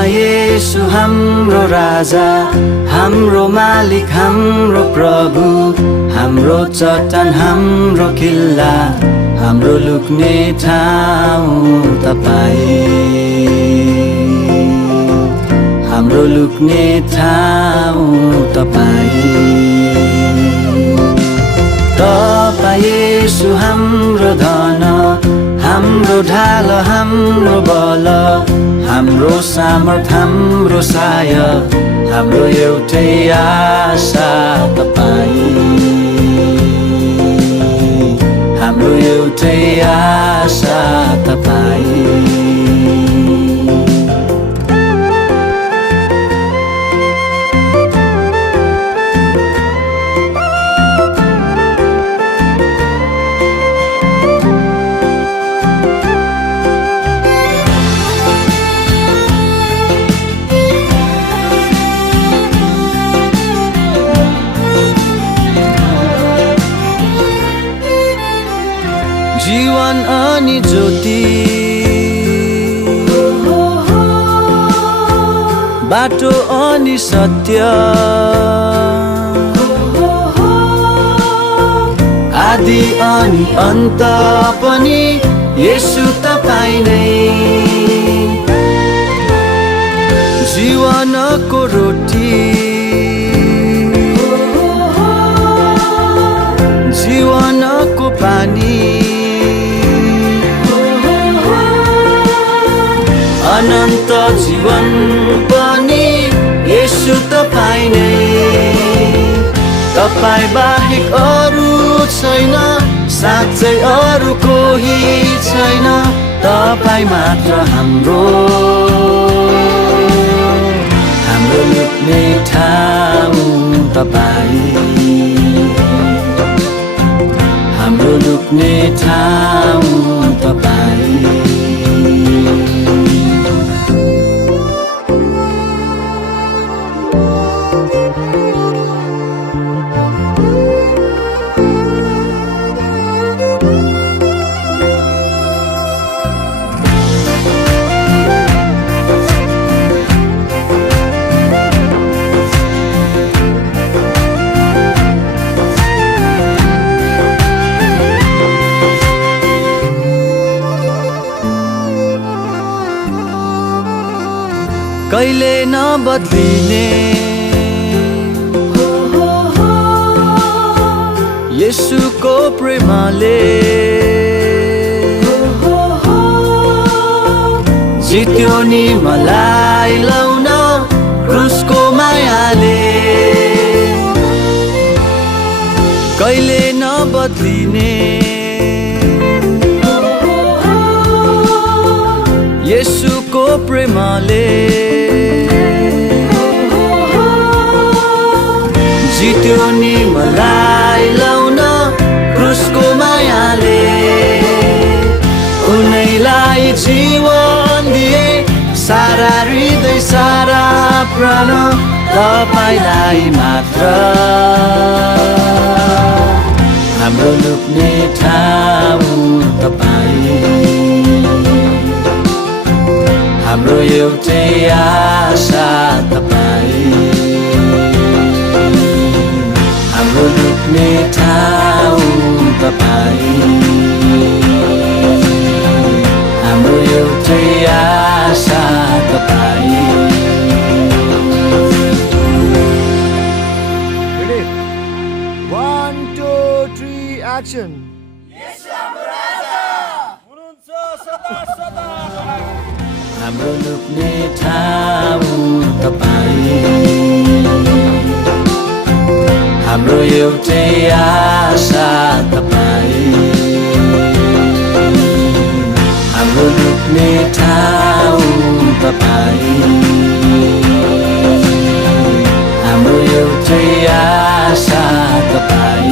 तपाईं येशू हाम्रो राजा, हाम्रो मालिक, हाम्रो प्रभु, हाम्रो चट्टान, हाम्रो किल्ला, हाम्रो लुक्ने ठाउँ तपाईं, हाम्रो लुक्ने ठाउँ तपाईं। तपाईं येशू हाम्रो धन, हाम्रो ढाल, हाम्रो बल, हाम्रो सामर्थ, हाम्रो साय, हाम्रो एउटै आशा तपाईं, हाम्रो एउटै आशा तपाईं। जीवन अनि ज्योति, बाटो अनि सत्य, आदि अनि अन्त पनि येशू तपाईं नै। जीवनको रोटी, जीवनको पानी, अनन्त जीवन पनि येशू तपाईं नै। तपाईं बाहेक अरू छैन, साँच्चै अरू कोही छैन, तपाईं मात्र हाम्रो, हाम्रो लुक्ने ठाउँ तपाईं, हाम्रो लुक्ने ठाउँ तपाईं। कहिले नबदलिने येशूको प्रेमले जित्यो नि मलाई लाउन क्रुसको मायाले। कहिले नबदलिने येशूको प्रेमले जित्यो नि मलाई लाउन क्रुसको मायाले। उनैलाई जीवन दिए, सारा हृदय, सारा प्राण तपाईलाई मात्र, हाम्रो लुक्ने ठाउँ तपाईँ, हाम्रो एउटै आशा तपाईँ, हाम्रो लुक्ने ठाउँ तपाईँ, हाम्रो एउटै आशा तपाईँ। 1, 2, 3 एक्सन। हाम्रो लुक्ने ठाउँ तपाईँ, हाम्रो एउटै आशा तपाईँ, हाम्रो लुक्ने ठाउँ तपाईँ, हाम्रो एउटै आशा तपाईँ।